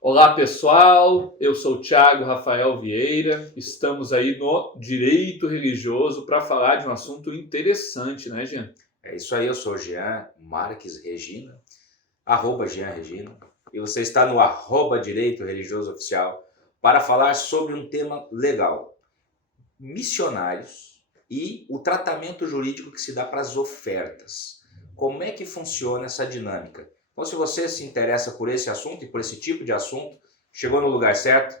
Olá pessoal, eu sou o Thiago Rafael Vieira, estamos aí no Direito Religioso para falar de um assunto interessante, né, Jean? É isso aí, eu sou Jean Marques Regina, Jean Regina, e você está no Direito Religioso Oficial para falar sobre um tema legal, missionários e o tratamento jurídico que se dá para as ofertas. Como é que funciona essa dinâmica? Então, se você se interessa por esse assunto e por esse tipo de assunto, chegou no lugar certo,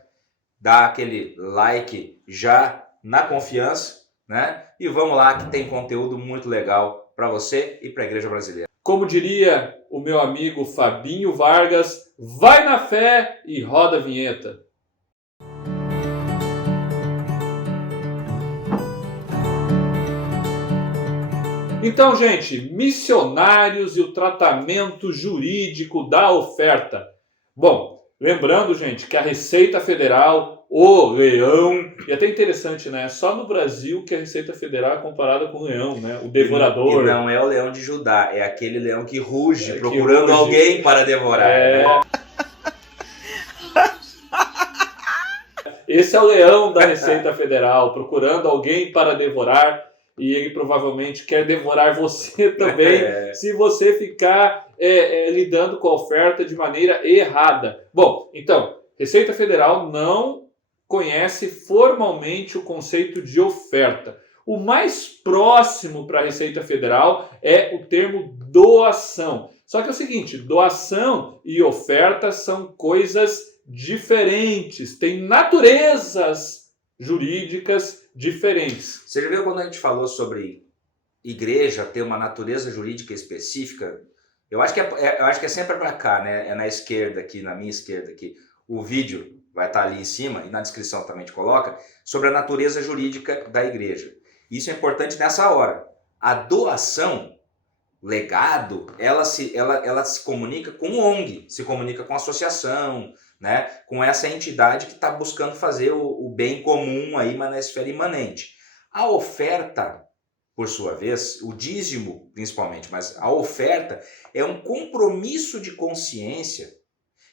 dá aquele like já na confiança, né? E vamos lá que tem conteúdo muito legal para você e para a Igreja Brasileira. Como diria o meu amigo Fabinho Vargas, vai na fé e roda a vinheta. Então, gente, missionários e o tratamento jurídico da oferta. Bom, lembrando, gente, que a Receita Federal, o leão, e até interessante, né? Só no Brasil que a Receita Federal é comparada com o leão, né? O devorador. E não é o leão de Judá, é aquele leão que ruge, procurando alguém para devorar. Né? Esse é o leão da Receita Federal, procurando alguém para devorar. E ele provavelmente quer devorar você também, se você ficar lidando com a oferta de maneira errada. Bom, então, Receita Federal não conhece formalmente o conceito de oferta. O mais próximo para a Receita Federal é o termo doação. Só que é o seguinte, doação e oferta são coisas diferentes, têm naturezas jurídicas diferentes. Você já viu quando a gente falou sobre igreja ter uma natureza jurídica específica? Eu acho que é sempre para cá, né? É na esquerda aqui, na minha esquerda aqui. O vídeo vai estar ali em cima e na descrição também te coloca sobre a natureza jurídica da igreja. Isso é importante nessa hora. A doação, legado, ela se comunica com ONG, se comunica com associação, né, com essa entidade que está buscando fazer o bem comum aí, mas na esfera imanente. A oferta, por sua vez, o dízimo principalmente, mas a oferta é um compromisso de consciência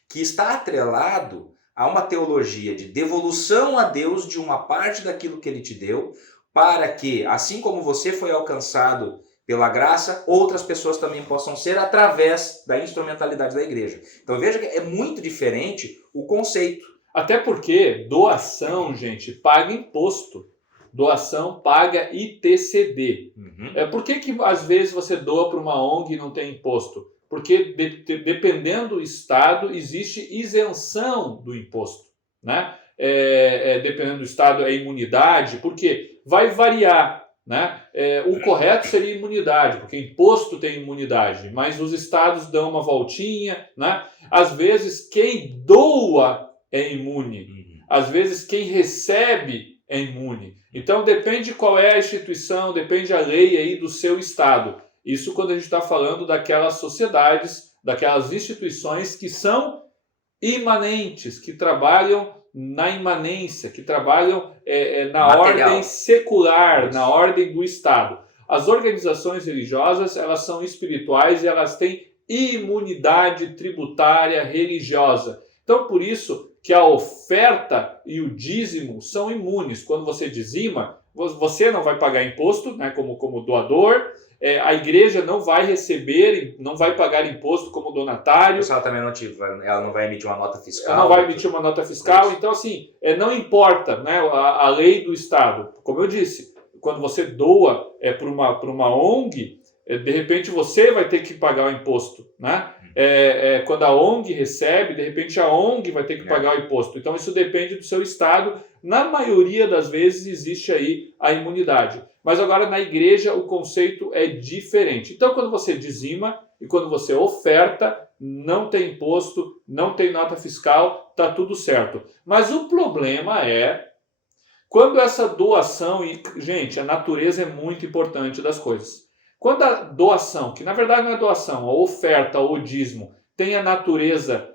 que está atrelado a uma teologia de devolução a Deus de uma parte daquilo que Ele te deu, para que, assim como você foi alcançado pela graça, outras pessoas também possam ser através da instrumentalidade da igreja. Então veja que é muito diferente o conceito. Até porque doação, gente, paga imposto. Doação paga ITCD. Por que às vezes você doa para uma ONG e não tem imposto? Porque dependendo do estado, existe isenção do imposto, né? Dependendo do estado, é imunidade, porque vai variar. Né? O correto seria imunidade, porque imposto tem imunidade, mas os estados dão uma voltinha, né? Às vezes quem doa é imune, às vezes quem recebe é imune. Então depende qual é a instituição, depende a lei aí do seu estado. Isso quando a gente está falando daquelas sociedades, daquelas instituições que são imanentes, que trabalham na imanência, que trabalham na material. Ordem secular, na ordem do Estado. As organizações religiosas, elas são espirituais e elas têm imunidade tributária religiosa. Então, por isso que a oferta e o dízimo são imunes. Quando você dizima, você não vai pagar imposto, né, como doador, a igreja não vai receber, não vai pagar imposto como donatário. Ela não vai emitir uma nota fiscal. Ela não vai emitir uma nota fiscal. Então, assim, não importa, né, a lei do Estado. Como eu disse, quando você doa para uma ONG, de repente você vai ter que pagar o imposto, né? Quando a ONG recebe, de repente a ONG vai ter que pagar o imposto. Então, isso depende do seu Estado. Na maioria das vezes existe aí a imunidade. Mas agora na igreja o conceito é diferente. Então quando você dizima e quando você oferta, não tem imposto, não tem nota fiscal, está tudo certo. Mas o problema é quando essa doação, e gente, a natureza é muito importante das coisas. Quando a doação, que na verdade não é doação, a oferta ou dízimo, tem a natureza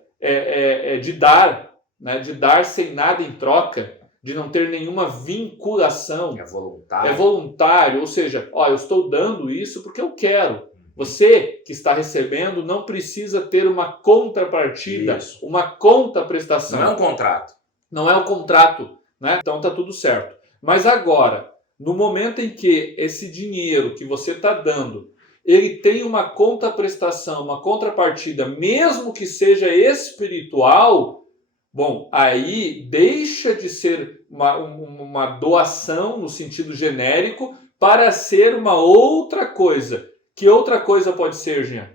de dar, né, de dar sem nada em troca, de não ter nenhuma vinculação. É voluntário. É voluntário, ou seja, eu estou dando isso porque eu quero. Você que está recebendo não precisa ter uma contrapartida, Isso. uma contraprestação. Não é um contrato. Não é o contrato, né? Então tá tudo certo. Mas agora, no momento em que esse dinheiro que você está dando, ele tem uma contraprestação, uma contrapartida, mesmo que seja espiritual, bom, aí deixa de ser uma doação no sentido genérico para ser uma outra coisa. Que outra coisa pode ser, Jean?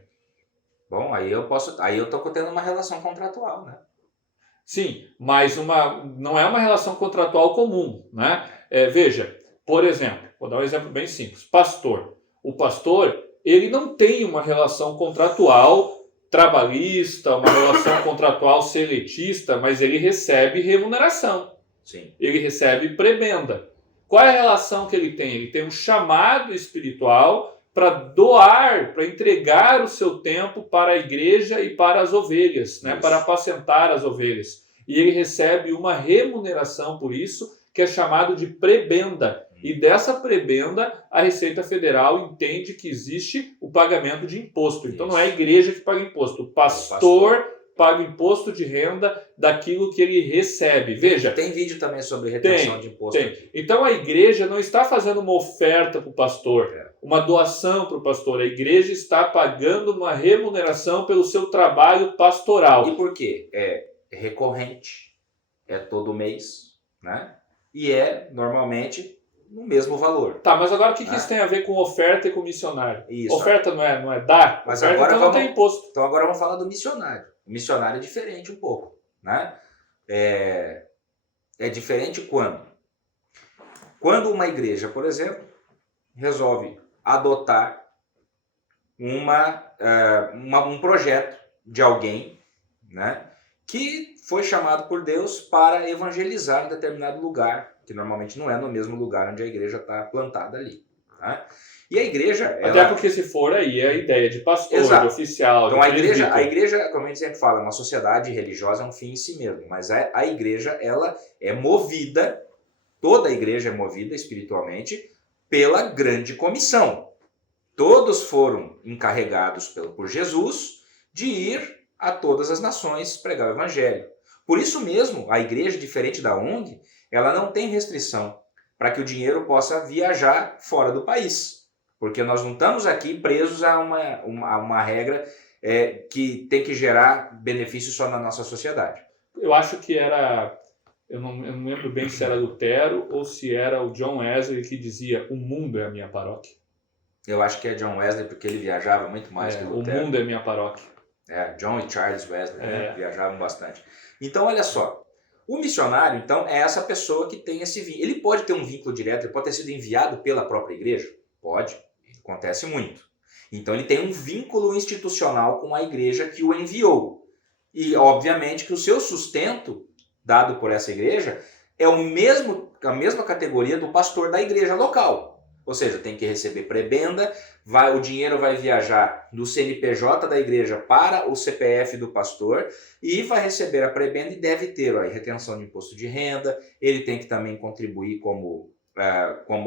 Bom, aí eu estou tendo uma relação contratual, né? Sim, mas não é uma relação contratual comum, né? Veja, por exemplo, vou dar um exemplo bem simples. Pastor. O pastor, ele não tem uma relação contratual trabalhista, uma relação contratual seletista, mas ele recebe remuneração. Sim. Ele recebe prebenda. Qual é a relação que ele tem? Ele tem um chamado espiritual para doar, para entregar o seu tempo para a igreja e para as ovelhas, né? Para apacentar as ovelhas. E ele recebe uma remuneração por isso, que é chamado de prebenda. E dessa prebenda, a Receita Federal entende que existe o pagamento de imposto. Então não é a igreja que paga imposto, o pastor paga imposto de renda daquilo que ele recebe. Veja. Tem vídeo também sobre retenção de imposto. Tem. Então a igreja não está fazendo uma oferta para o pastor, uma doação para o pastor. A igreja está pagando uma remuneração pelo seu trabalho pastoral. E por quê? É recorrente, é todo mês, né? E é normalmente no mesmo valor. Tá, mas agora o que isso tem a ver com oferta e com missionário? Isso. Oferta não é dar? Mas oferta agora então não tem imposto. Então agora vamos falar do missionário. O missionário é diferente um pouco, né? É diferente quando uma igreja, por exemplo, resolve adotar um projeto de alguém, né, que foi chamado por Deus para evangelizar em determinado lugar, que normalmente não é no mesmo lugar onde a igreja está plantada ali. Tá? E a igreja... Até porque se for aí é a ideia de pastor, Exato. De oficial, então, de a igreja, como a gente sempre fala, uma sociedade religiosa é um fim em si mesmo, mas a igreja, ela é movida, toda a igreja é movida espiritualmente pela grande comissão. Todos foram encarregados por Jesus de ir a todas as nações pregar o evangelho. Por isso mesmo, a igreja, diferente da ONG, ela não tem restrição para que o dinheiro possa viajar fora do país. Porque nós não estamos aqui presos a uma regra que tem que gerar benefício só na nossa sociedade. Eu acho que era... Eu não lembro bem se era Lutero ou se era o John Wesley que dizia: o mundo é a minha paróquia. Eu acho que é John Wesley, porque ele viajava muito mais que Lutero. O mundo é a minha paróquia. John e Charles Wesley, né? Viajavam bastante. Então, olha só. O missionário, então, é essa pessoa que tem esse vínculo. Ele pode ter um vínculo direto, ele pode ter sido enviado pela própria igreja? Pode. Acontece muito. Então, ele tem um vínculo institucional com a igreja que o enviou. E, obviamente, que o seu sustento, dado por essa igreja, é a mesma categoria do pastor da igreja local. Ou seja, tem que receber prebenda, o dinheiro vai viajar do CNPJ da igreja para o CPF do pastor e vai receber a prebenda e deve ter retenção de imposto de renda, ele tem que também contribuir como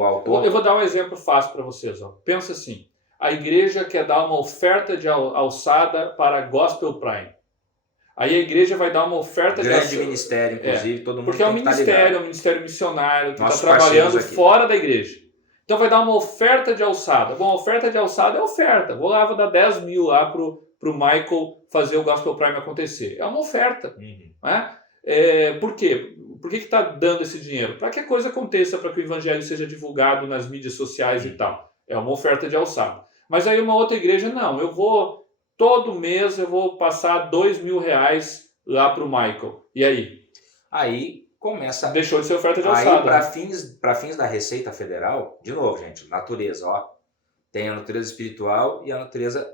autor. Eu vou dar um exemplo fácil para vocês. Pensa assim, a igreja quer dar uma oferta de alçada para Gospel Prime. Aí a igreja vai dar uma oferta grande ministério, inclusive, todo mundo porque tem que estar ligado. é um ministério missionário que está trabalhando fora da igreja. Então vai dar uma oferta de alçada. Bom, a oferta de alçada é oferta. Vou dar 10 mil lá pro Michael fazer o Gospel Prime acontecer. É uma oferta. Né? Por quê? Por que está dando esse dinheiro? Para que a coisa aconteça, para que o evangelho seja divulgado nas mídias sociais e tal. É uma oferta de alçada. Mas aí uma outra igreja, não. Todo mês eu vou passar 2 mil reais lá pro Michael. E aí? Aí começa... Deixou de ser oferta de alçada. Aí, para fins da Receita Federal, de novo, gente, natureza, tem a natureza espiritual e a natureza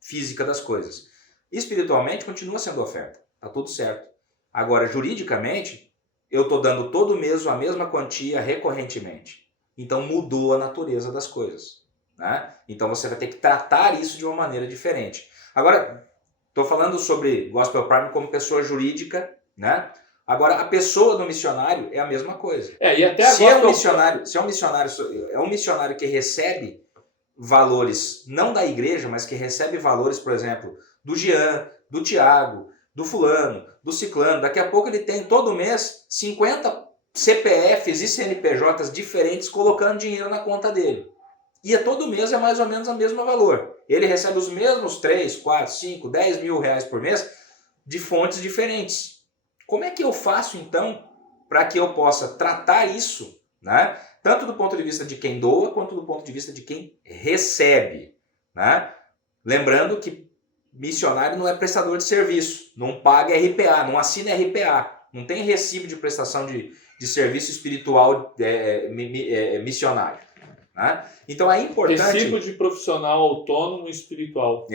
física das coisas. Espiritualmente, continua sendo oferta. Tá tudo certo. Agora, juridicamente, eu estou dando todo mês a mesma quantia recorrentemente. Então, mudou a natureza das coisas. Né? Então, você vai ter que tratar isso de uma maneira diferente. Agora, estou falando sobre Gospel Prime como pessoa jurídica, né? Agora, a pessoa do missionário é a mesma coisa. E até se é um missionário que recebe valores, não da igreja, mas que recebe valores, por exemplo, do Jean, do Tiago, do fulano, do ciclano. Daqui a pouco ele tem todo mês 50 CPFs e CNPJs diferentes colocando dinheiro na conta dele. E todo mês é mais ou menos o mesmo valor. Ele recebe os mesmos 3, 4, 5, 10 mil reais por mês de fontes diferentes. Como é que eu faço então para que eu possa tratar isso, né? Tanto do ponto de vista de quem doa, quanto do ponto de vista de quem recebe, né? Lembrando que missionário não é prestador de serviço, não paga RPA, não assina RPA, não tem recibo de prestação de serviço espiritual missionário. Né? Então é importante... Recibo de profissional autônomo espiritual.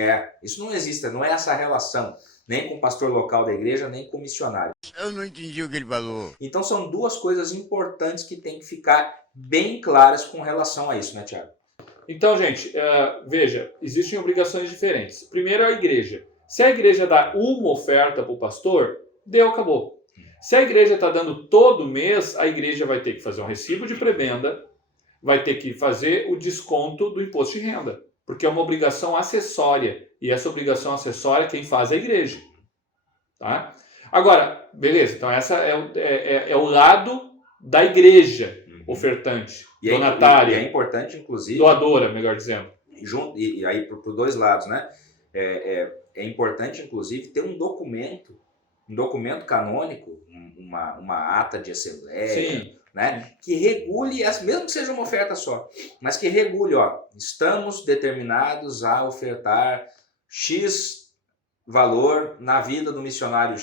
Isso não existe, não é essa relação, nem com o pastor local da igreja, nem com o missionário. Eu não entendi o que ele falou. Então são duas coisas importantes que tem que ficar bem claras com relação a isso, né, Tiago? Então, gente, veja, existem obrigações diferentes. Primeiro, a igreja. Se a igreja dá uma oferta para o pastor, deu, acabou. Se a igreja está dando todo mês, a igreja vai ter que fazer um recibo de prebenda, vai ter que fazer o desconto do imposto de renda, porque é uma obrigação acessória. E essa obrigação acessória, quem faz é a igreja. Tá? Agora, beleza, então essa é o lado da igreja ofertante, donatária. E é importante, inclusive... Doadora, melhor dizendo. E aí, por dois lados, né? É importante, inclusive, ter um documento canônico, uma ata de assembleia, Sim. Né? Que regule, mesmo que seja uma oferta só, mas que regule, estamos determinados a ofertar X valor na vida do missionário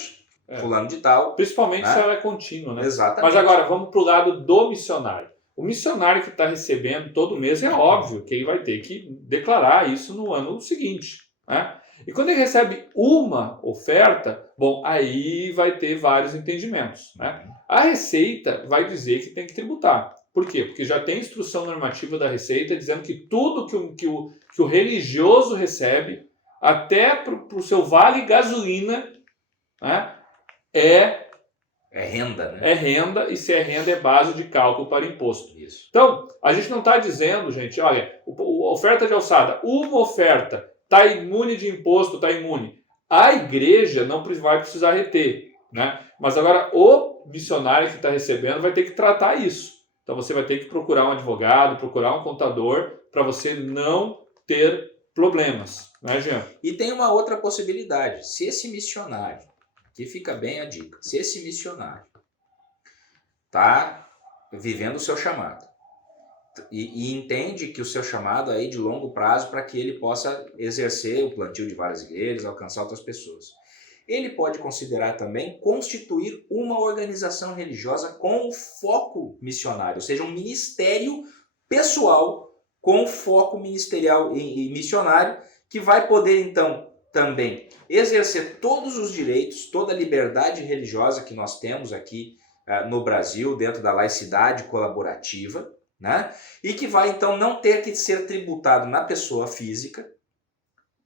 fulano de tal. Principalmente, né? se ela é contínua, né? Exatamente. Mas agora, vamos para o lado do missionário. O missionário que está recebendo todo mês, é óbvio que ele vai ter que declarar isso no ano seguinte, né? E quando ele recebe uma oferta, bom, aí vai ter vários entendimentos, né? A Receita vai dizer que tem que tributar. Por quê? Porque já tem instrução normativa da Receita dizendo que tudo que o religioso recebe, até para o seu vale gasolina, né, é renda, né? É renda, e se é renda é base de cálculo para imposto. Isso. Então, a gente não está dizendo, gente, olha, oferta de alçada, uma oferta está imune de imposto, está imune. A igreja não vai precisar reter, né? Mas agora o missionário que está recebendo vai ter que tratar isso. Então você vai ter que procurar um advogado, procurar um contador, para você não ter problemas, né, Jean? E tem uma outra possibilidade. Se esse missionário, aqui fica bem a dica, se esse missionário está vivendo o seu chamado e entende que o seu chamado é de longo prazo para que ele possa exercer o plantio de várias igrejas, alcançar outras pessoas, ele pode considerar também constituir uma organização religiosa com foco missionário, ou seja, um ministério pessoal com foco ministerial e missionário, que vai poder então também exercer todos os direitos, toda a liberdade religiosa que nós temos aqui no Brasil, dentro da laicidade colaborativa, né? E que vai então não ter que ser tributado na pessoa física,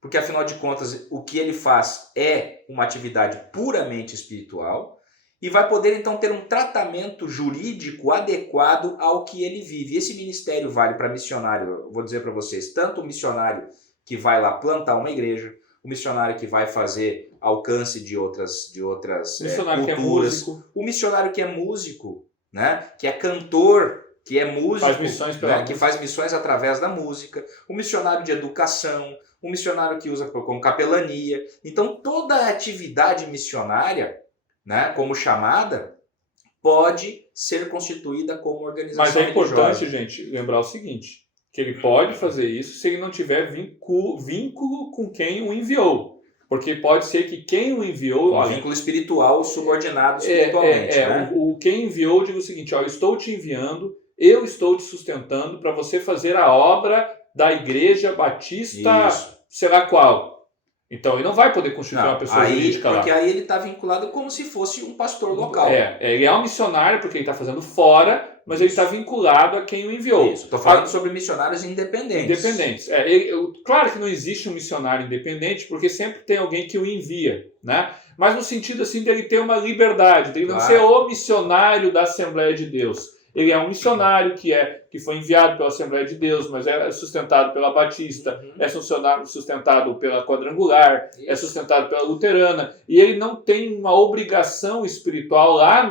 porque afinal de contas o que ele faz é uma atividade puramente espiritual, e vai poder então ter um tratamento jurídico adequado ao que ele vive. Esse ministério vale para missionário, vou dizer para vocês, tanto o missionário que vai lá plantar uma igreja, o missionário que vai fazer alcance de outras missionário culturas, que é músico, o missionário que é músico, né? Que é cantor, que é músico, faz missões pela que faz missões através da música, o missionário de educação, o missionário que usa como capelania. Então toda a atividade missionária, né, como chamada, pode ser constituída como organização Mas é religiosa. importante, gente, lembrar o seguinte, que ele pode fazer isso se ele não tiver vínculo com quem o enviou. Porque pode ser que quem o enviou... vínculo espiritual subordinado espiritualmente. Né? Quem enviou diz o seguinte, eu estou te enviando, eu estou te sustentando para você fazer a obra da Igreja Batista, sei lá qual. Então ele não vai poder constituir uma pessoa jurídica lá. Porque aí ele está vinculado como se fosse um pastor local. Ele é um missionário porque ele está fazendo fora, mas ele está vinculado a quem o enviou. Estou falando sobre missionários independentes. Claro que não existe um missionário independente, porque sempre tem alguém que o envia, né? Mas no sentido assim dele ter uma liberdade, dele não ser o missionário da Assembleia de Deus. Ele é um missionário que foi enviado pela Assembleia de Deus, mas é sustentado pela Batista, é sustentado pela Quadrangular, é sustentado pela Luterana, e ele não tem uma obrigação espiritual lá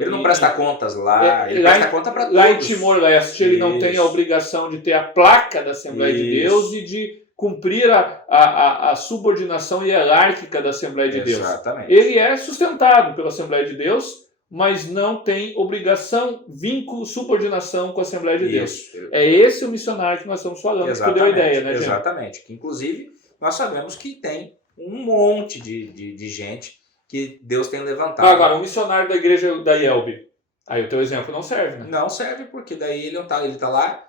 Ele não presta contas lá, ele lá presta conta para todos. Lá em Timor-Leste, ele não tem a Isso. obrigação de ter a placa da Assembleia de Deus e de cumprir a subordinação hierárquica da Assembleia de Deus. Exatamente. Ele é sustentado pela Assembleia de Deus, mas não tem obrigação, vínculo, subordinação com a Assembleia de Deus. É esse o missionário que nós estamos falando, que deu a ideia, né, gente? Exatamente. Que, inclusive, nós sabemos que tem um monte de gente que Deus tem levantado. Agora, um missionário da igreja da IELB, aí o teu exemplo não serve, né? Não serve, porque daí ele tá lá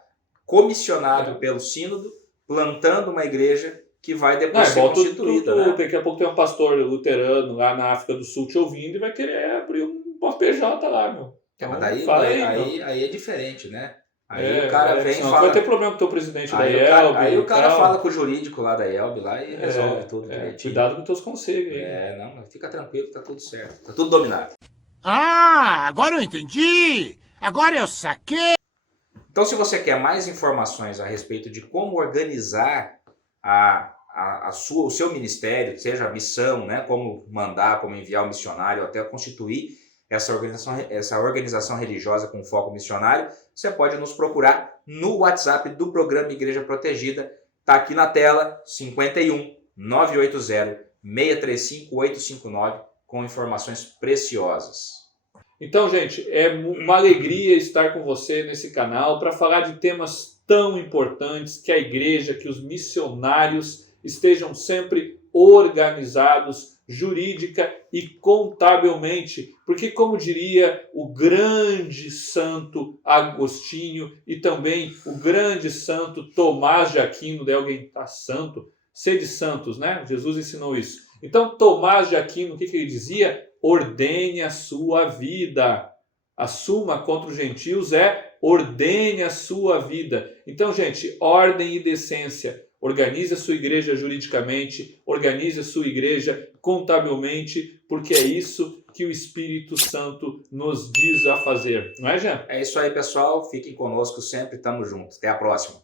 comissionado pelo sínodo, plantando uma igreja que vai depois ser constituída. Né? Daqui a pouco tem um pastor luterano lá na África do Sul te ouvindo e vai querer abrir uma PJ lá, meu. Então, mas aí é diferente, né? Aí o cara vem e fala... vai ter problema com o teu presidente da IELB. Aí o cara fala com o jurídico lá da IELB lá e resolve tudo direitinho. Cuidado com os teus conselhos. Não, fica tranquilo, tá tudo certo. Tá tudo dominado. Ah, agora eu entendi! Agora eu saquei! Então, se você quer mais informações a respeito de como organizar o seu ministério, seja a missão, né, como mandar, como enviar o missionário, até constituir essa organização religiosa com foco missionário, você pode nos procurar no WhatsApp do programa Igreja Protegida. Está aqui na tela, 51 980 635 859, com informações preciosas. Então, gente, é uma alegria estar com você nesse canal para falar de temas tão importantes, que a igreja, que os missionários estejam sempre organizados, jurídica e contabilmente, porque, como diria o grande santo Agostinho e também o grande santo Tomás de Aquino, daí alguém está santo, sede santos, né? Jesus ensinou isso. Então, Tomás de Aquino, o que ele dizia? Ordene a sua vida. A suma contra os gentios é ordene a sua vida. Então, gente, ordem e decência. Organize a sua igreja juridicamente, organize a sua igreja contabilmente, porque é isso que o Espírito Santo nos diz a fazer. Não é, Jean? É isso aí, pessoal. Fiquem conosco sempre. Tamo junto. Até a próxima.